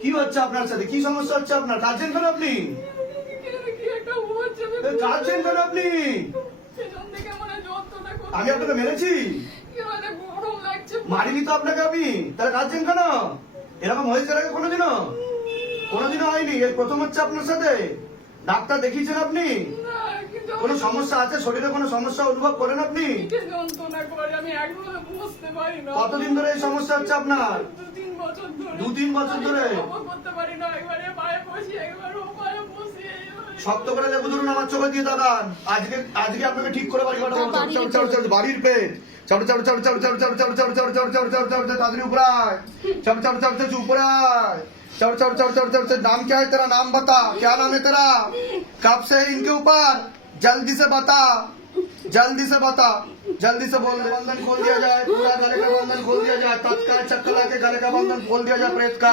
কি হচ্ছে আপনার সাথে কি সমস্যা হচ্ছে আপনার কাজছেন কেন আপনি কাজছেন কেন আপনি আমি আপনাকে মেরেছি মারিনি তো আপনাকে আমি। তাহলে কাঁদছেন কেন? এরকম হয়েছে আগে কোনোদিনও? কোনোদিনও হয়নি। এর প্রথম হচ্ছে আপনার সাথে। ডাক্তার দেখিয়েছেন আপনি? কোনো সমস্যা আছে? শরীরে কোনো সমস্যা অনুভব করেন আপনি? কতদিন ধরে এই সমস্যা হচ্ছে আপনার? দু তিন বছর ধরে? শক্ত করে লেবু ধরুন আমার চোখে দিয়ে তাকান আজকে আজকে আপনাকে ঠিক করে বাড়ি পাঠাবো চাপ চাপ চাপ বাড়ির পেট চাপ চাপ চাপ চাপ চাপ চাপ চাপ চাপ চাপ চাপ চাপ চাপ চাপ চাপ তাড়াতাড়ি উপরে আয় চাপ চাপ চাপ চাপ উপরে আয় चढ़ चढ़ चढ़ चढ़ चढ़ नाम क्या है तेरा नाम बता क्या नाम है तेरा कब से इनके ऊपर जल्दी से बता जल्दी से बता जल्दी से बोल बंधन खोल दिया जाए पूरा गले का बंधन खोल दिया जाए तत्काल चक्कर लाके गले का बंधन खोल दिया जाए प्रेत का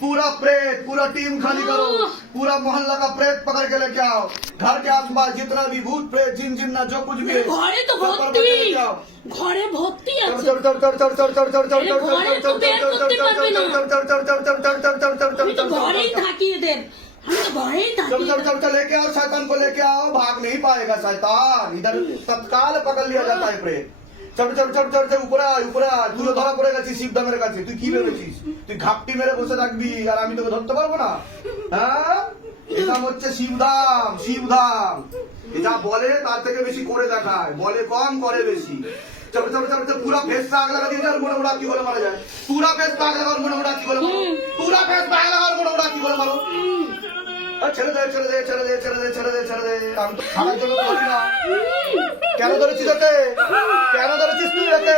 पूरा प्रेत पूरा टीम खाली करो पूरा मोहल्ला का प्रेत पकड़ के लेके आओ घर के आसपास जितना भी भूत प्रेत जिन जिन्ना जो कुछ भी ঘরে তো ভক্তি ঘরে ভক্তি আছে ঘরে তো বের করতে পারবে না আমি তো ঘরেই থাকি এদের जब जब जब लेके आओ शैतान को लेके आओ भाग नहीं पाएगा शैतान इधर तत्काल पकड़ लिया जाता है प्रेत চাপ চাপ চাপ চাপ চাপ উপরে আয় উপরে আয়। তুইও ধরা পড়ে গেছিস শিবদামের কাছে। তুই কি ভেবেছিস? তুই ঘাপটি মেরে বসে থাকবি আর আমি তোকে ধরতে পারব না? হ্যাঁ? এর নাম হচ্ছে শিবধাম শিবধাম যা বলে তার থেকে বেশি করে দেখায়। বলে কম করে বেশি। চলো চলো চলো পুরা ফেস পে লাগা দিয়ে আর মোটা মোটা কি বলে মারা যায়? পুরা ফেস পে আগ লাগা মোটা মোটা কি বলে মারো? পুরা ফেস পে লাগা মোটা মোটা কি বলে মারো? ছেড়ে দে ছেড়ে দে ছেড়ে দে ছেড়ে দে ছেড়ে দে ছেড়ে দে আমি তো খারাপ জন্য বলছি না কেন ধরেছিস ওকে কেন ধরেছিস তুই ওকে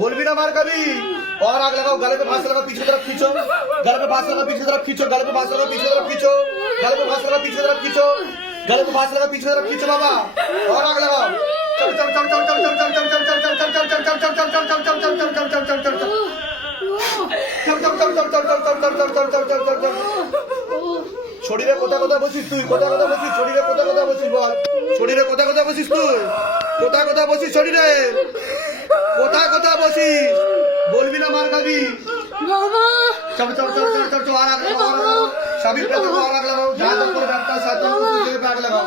বলবি না মার খাবি और आग लगाओ गले पे फांस लगाओ पीछे तरफ खींचो गले पे फांस लगाओ पीछे तरफ खींचो गले पे फांस लगाओ पीछे तरफ खींचो गले पे फांस लगाओ पीछे तरफ खींचो गले पे फांस लगाओ पीछे तरफ खींचो बाबा और आग लगाओ শরীরে কোথা কোথা বসিস তুই? কোথা কোথা বসিস? শরীরে কোথা কোথা বসিস বল? শরীরে কোথা কোথা বসিস তুই? কোথা কোথা বসিস শরীরে? কোথা কোথা বসিস? বলবি না মার খাবি? চল চল চল চল চল চল আর আগলে স্বামী প্রথম আর আগলে যা যা করে ব্যাগটা সাথে ব্যাগ লাগাও।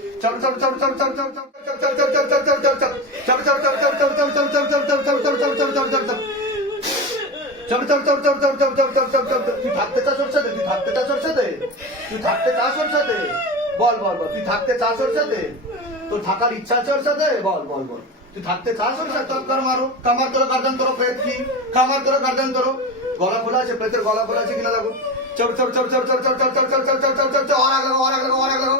চলো চলো চলো চলো চলো চলো চল চল চল চল চল চল চল চল চল চল তুই থাকতে চাস ওর সাথে তুই থাকতে চাস ওর সাথে তুই থাকতে চাস ওর সাথে বল বল বল তুই থাকতে চাস ওর সাথে তোর থাকার ইচ্ছা আছে ওর সাথে বল বল বল তুই থাকতে চাস ওর সাথে তৎকার মারো কামার তোর গার্ডেন তোর পেট কি কামার তোর গার্ডেন তোর গলা খোলা আছে পেটের গলা খোলা আছে কিনা দেখো চল চল চল চল চল চল চল চল চল চল চল চল চল অরাগ লাগাও অরাগ লাগাও অরাগ লাগাও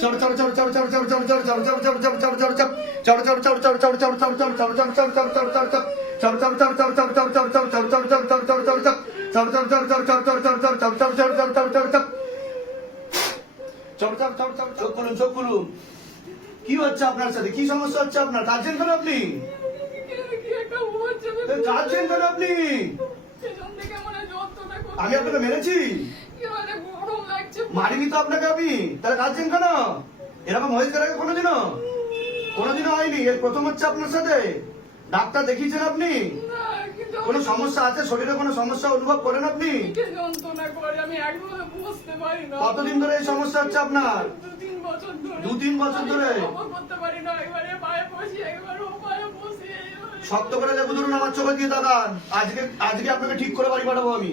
চড় চড় চড় চড় চড় কি হচ্ছে আপনার সাথে কি সমস্যা হচ্ছে আপনার গার্জেন কেন আপনি গার্জেন কেন আপনি আমি আপনাকে মেরেছি মারিনি তো আপনাকে আমি। তাহলে কাঁদছেন কেন এরকম হয়েছে আগে কোনোদিনও। কোনোদিনও হয়নি। এর প্রথম হচ্ছে আপনার সাথে। ডাক্তার দেখিয়েছেন আপনি? কোনো সমস্যা আছে? শরীরে কোনো সমস্যা অনুভব করেন আপনি? কতদিন ধরে এই সমস্যা হচ্ছে আপনার? দু তিন বছর ধরে? শক্ত করে লেবু ধরুন আমার চোখে দিয়ে দাদান আজকে আজকে আপনাকে ঠিক করে বাড়ি পাঠাবো আমি।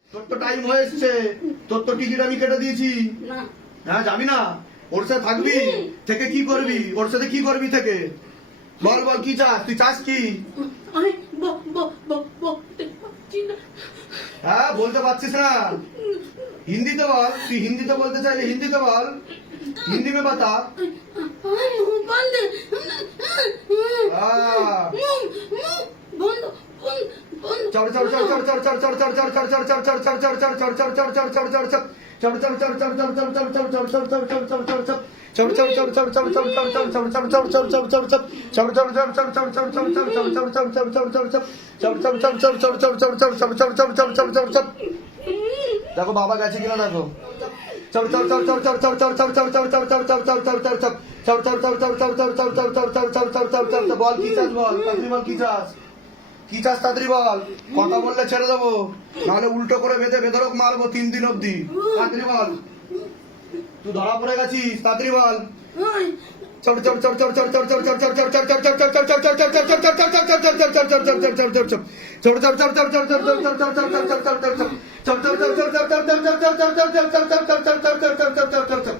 তোর তো টাইম হয়ে এসেছে। তোর তো টিকিট আমি কেটে দিয়েছি। হ্যাঁ যাবি না? ওর সাথে থাকবি? থেকে কি করবি? ওর সাথে কি করবি থেকে? বল বল কি চাস? তুই চাস কি? হ্যাঁ বলতে পারছিস না। হিন্দিতে বল। তুই হিন্দিতে বলতে চাইলে হিন্দিতে বল। हिंदी में बता बंद দেখো বাবা গেছে কিনা দেখো বল কি চাস বল কি চাস কি চাস তাড়াতাড়ি বল কথা বললে ছেড়ে দেবো নাহলে উল্টো করে বেঁধে বেদরক মারবো তিন দিন অবধি তাড়াতাড়ি বল তুই ধরা পড়ে গেছিস তাড়াতাড়ি বল chop chop chop chop chop chop chop chop chop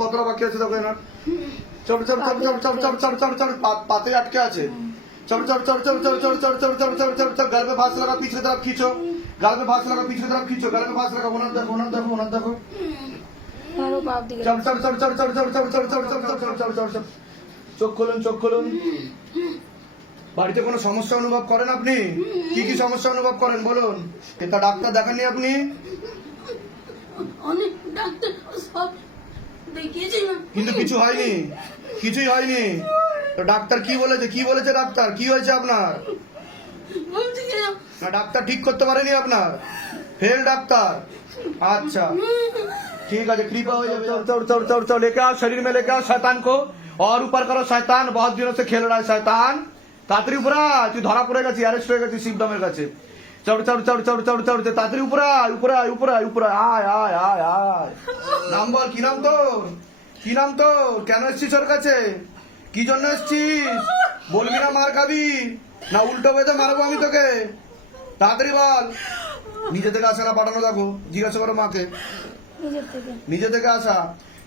কতটা বাকি আছে দেখো এনার চল চল চল চল চল চল চল চল চল পাতে আটকে আছে चल चल चल चल चल चल चल चल चल चल चल चल गल पे फांस लगा पीछे की तरफ खींचो गल पे फांस लगा पीछे की तरफ खींचो गल पे फांस लगा होना देखो होना देखो होना देखो আরো বাপ দিকে চল চল চল চল চল চল চল চল চল চল চল চল চল চল চল চোখ খুলুন চোখ খুলুন বাড়িতে কোনো সমস্যা অনুভব করেন আপনি কি কি সমস্যা অনুভব করেন বলুন এটা ডাক্তার দেখাননি আপনি অনেক ডাক্তার সব দেখিয়েছিলাম কিন্তু কিছু হয়নি কিছুই হয়নি। তো ডাক্তার কি বলেছে? কি বলেছে ডাক্তার? কি হয়েছে আপনার? না ডাক্তার ঠিক করতে পারেনি আপনার। Fail doctor. আচ্ছা। ঠিক আছে কৃপা হয়ে যাবে। চল চল চল চল চল लेके आओ शरीर में लेके आओ शैतान को और ऊपर करो शैतान बहुत दिनों से তাড়াতাড়ি উপরা তুই ধরা পড়ে গেছিস অ্যারেস্ট হয়ে গেছিস শিবদমের কাছে চড় চড় চড় চড় চড় চড় তাড়াতাড়ি উপরা উপরা উপরা উপরা আয় আয় আয় আয় নাম বল কি নাম তোর কি নাম তো কেন এসছিস ওর কাছে? কি জন্য এসছিস? বলবি না মার খাবি? না উল্টো বেঁধে মারবো আমি তোকে? তাড়াতাড়ি বল। নিজে থেকে আসা না পাঠানো দেখো। জিজ্ঞাসা করো মাকে। নিজে থেকে আসা।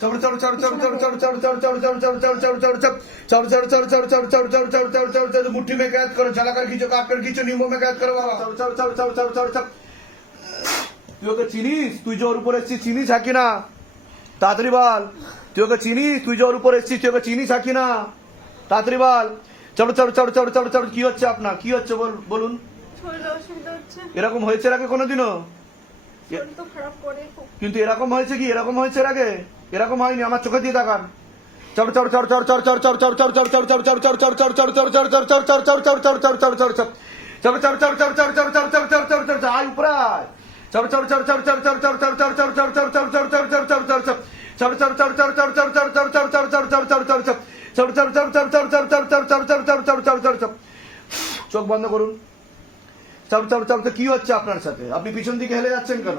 চড় চড় চড় চড় চড় চড় চড় চড় চড় চড় চড় চড় চড় চড় চড় চড় চড় চড় চড় তুই ওকে চিনিস তুই যে উপরে চিনিস হাকি না তাড়াতাড়ি বল তুই ওকে চিনিস তুই জোর উপর এসছিস তুই ওকে চিনিস হাকি না তাড়াতাড়ি বল চড় চড় চড় চড় চড় চড় কি হচ্ছে আপনার কি হচ্ছে বলুন এরকম হয়েছে এর আগে কোনোদিনও কিন্তু এরকম হয়েছে কি এরকম হয়েছে এর আগে এরকম হয়নি আমার চোখে দিয়ে দেখান চড় চড় চড় চড় চর চড় চর চর চর চর চর চড় চর চর চড় চড় চড় চর চড় চড় চড় চড় চড় চড় চর চড় চড় চড় চড় চড় চড় চোখ বন্ধ করুন চর চর চর কি হচ্ছে আপনার সাথে আপনি পিছন দিকে হেলে যাচ্ছেন কেন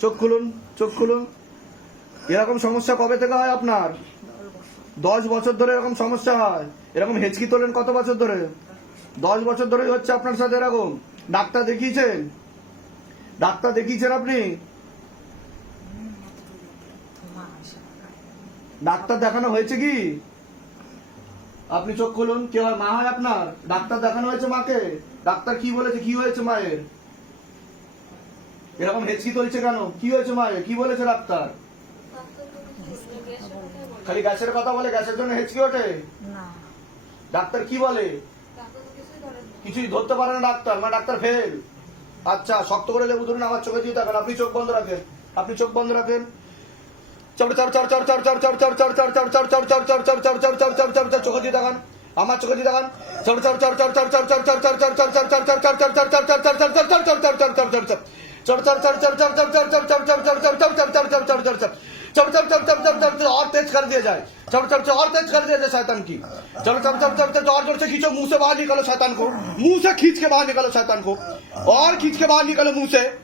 চোখ খুলুন চোখ খুলুন এরকম সমস্যা কবে থেকে হয় আপনার দশ বছর ধরে এরকম সমস্যা হয় এরকম হেঁচকি তোলেন কত বছর ধরে দশ বছর ধরেই হচ্ছে আপনার সাথে এরকম ডাক্তার দেখিয়েছেন ডাক্তার দেখিয়েছেন আপনি ডাক্তার দেখানো হয়েছে কি? আপনি চোখ খুলুন কেউ মা হয় আপনার। ডাক্তার দেখানো হয়েছে মাকে। ডাক্তার কি বলেছে কি হয়েছে মায়ের? এরকম হেঁচকি তুলছে কেন? কি হয়েছে মায়ের? কি বলেছে ডাক্তার? খালি গ্যাসের কথা বলে গ্যাসের জন্য হেঁচকি ওঠে? ডাক্তার কি বলে? কিছুই ধরতে পারে না ডাক্তার মা ডাক্তার ফেল আচ্ছা শক্ত করে লেবু ধরুন আমার চোখে দিয়ে থাকেন আপনি চোখ বন্ধ রাখেন। আপনি চোখ বন্ধ রাখেন। की चढ़ चढ़ चढ़ मुँह से बाहर निकलो शैतान को मुँह से खींच के बाहर निकलो शैतान को और खींच के बाहर निकलो मुँह से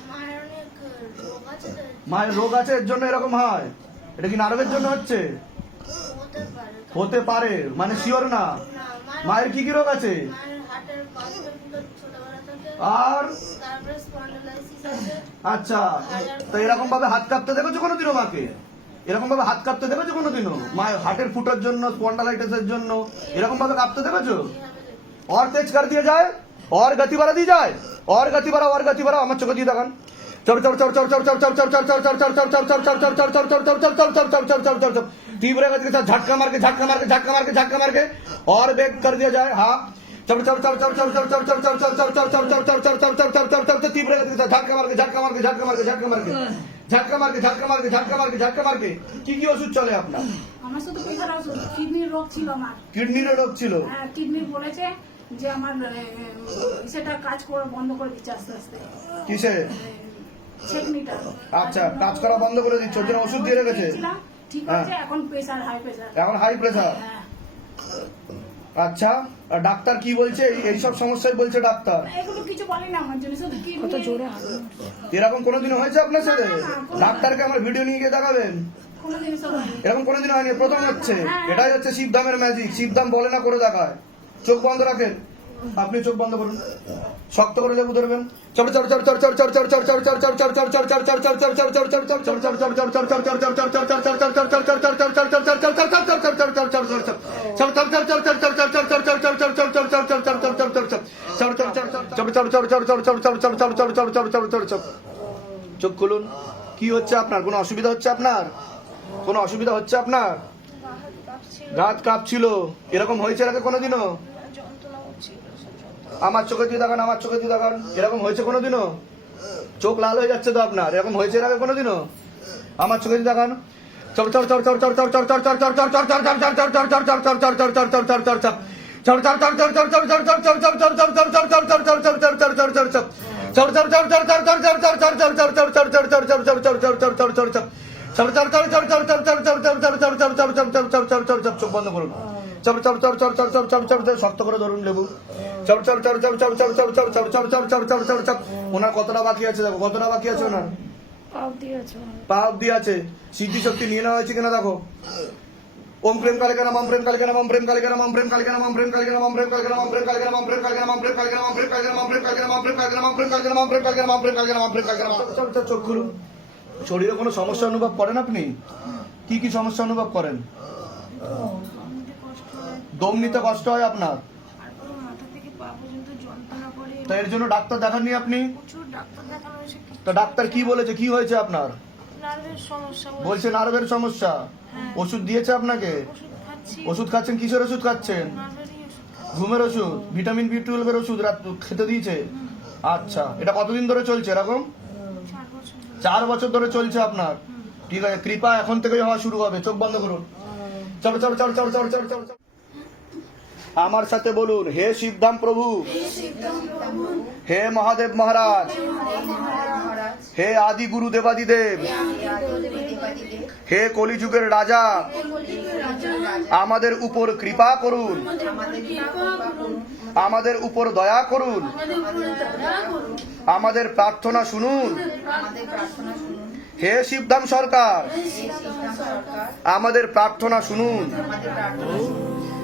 মায়ের রোগ আছে, এর জন্য এরকম হয়। এটা কি নার্ভের জন্য হচ্ছে? হতে পারে মানে শিওর না। মায়ের কি কি রোগ আছে? আর? আচ্ছা তো এরকম ভাবে হাত কাঁপতে দেখেছ কোনোদিনও মাকে? এরকম ভাবে হাত কাঁপতে দেখেছ কোনোদিনও? মায়ের হাটের ফুটার জন্য, স্পন্ডালাইটিসের জন্য এরকম ভাবে কাঁপতে দেখেছ? অর তেজ কার দিয়ে যায়? অর গতি বাড়া দিয়ে যায়? অর গতি বাড়া অর গতি বাড়া আমার চোখে দিয়ে দেখান। तीव्र गति के साथ झटका मार के झटका मार के झटका मार के झटका मार के और ब्रेक कर दिया जाए हाँ तीव्र गति के साथ झटका मार के झटका मार के झटका मार के झटका मार के झटका मार के झटका मार के झटका मार के झटका মারকে কি কি ওষুধ চলে আপনার আমার সাথে কিডনির রোগ ছিল আমার কিডনির রোগ ছিল হ্যাঁ কিডনি বলেছে যে আমার সেটা কাজ করে বন্ধ করে দিচ্ছে আস্তে আস্তে কিসে আচ্ছা কাজ করা বন্ধ করে দিচ্ছ ওর জন্য ওষুধ দিয়ে রেখেছে? হ্যাঁ। এখন হাই প্রেসার আচ্ছা ডাক্তার কি বলছে? এই সব সমস্যায় বলছে ডাক্তার। এরকম কোনোদিন হয়েছে আপনার সাথে? ডাক্তারকে আমার ভিডিও নিয়ে গিয়ে দেখাবেন? এরকম কোনোদিন হয়নি প্রথম হচ্ছে। এটাই হচ্ছে শিবধামের ম্যাজিক শিবধাম বলে না করে দেখায়। চোখ বন্ধ রাখেন। আপনি চোখ বন্ধ করুন শক্ত করে লেবু ধরবেন চড় চড় চড় চোখ খুলুন কি হচ্ছে আপনার কোনো অসুবিধা হচ্ছে আপনার কোনো অসুবিধা হচ্ছে আপনার রাত কাঁপছিল এরকম হয়েছে এর আগে কোনোদিনও আমার চোখে দিয়ে দেখান আমার চোখে দিয়ে দেখান এরকম হয়েছে কোনোদিনও চোখ লাল হয়ে যাচ্ছে তো আপনার এরকম হয়েছে এর আগে কোনোদিনও আমার চোখে দিয়ে দেখান চোখ বন্ধ করুন চাপ চাপ চাপ চাপ চাপ চাপ চাপ চাপ চাপ শক্ত করে ধরুন লেবু চাপ চাপ চাপ চাপ চাপ চাপ চাপ চাপ চাপ চাপ চাপ চাপ চাপ চাপ চাপ ওনার কতটা বাকি আছে দেখো কতটা বাকি আছে ওনার পা অব্দি আছে সিদ্ধি শক্তি নিয়ে নেওয়া হয়েছে কিনা দেখো ওম প্রেম প্রেম কালিকা নাম প্রেম প্রেম কালিকা নাম প্রেম প্রেম কালিকা নাম প্রেম প্রেম কালিকা নাম প্রেম প্রেম কালিকা নাম প্রেম প্রেম কালিকা নাম প্রেম প্রেম কালিকা নাম প্রেম প্রেম চল চল চোখ খুলুন শরীরে কোনো সমস্যা অনুভব করেন আপনি কি কি সমস্যা অনুভব করেন দম নিতে কষ্ট হয় আপনার? তো এর জন্য ডাক্তার দেখাননি আপনি? তো ডাক্তার কি বলেছে? কি হয়েছে আপনার? বলছে। নার্ভের সমস্যা। ওষুধ দিয়েছে আপনাকে? ওষুধ খাচ্ছেন? কিসের ওষুধ খাচ্ছেন? ঘুমের ওষুধ? ভিটামিন বি টুয়েলভের ওষুধ খেতে দিয়েছে? আচ্ছা। এটা কতদিন ধরে চলছে এরকম? চার বছর ধরে। চলছে আপনার? ঠিক আছে কৃপা এখন থেকেই হওয়া শুরু হবে। চোখ বন্ধ করুন। চলো চলো চলো চলো চলো চলো চলো। আমার সাথে বলুন, হে শিবধাম প্রভু। হে মহাদেব মহারাজ। হে আদি গুরু দেবাদিদেব। হে কলিযুগের রাজা। আমাদের উপর কৃপা করুন। আমাদের উপর দয়া করুন। আমাদের প্রার্থনা শুনুন। হে শিবধাম সরকার। আমাদের প্রার্থনা শুনুন।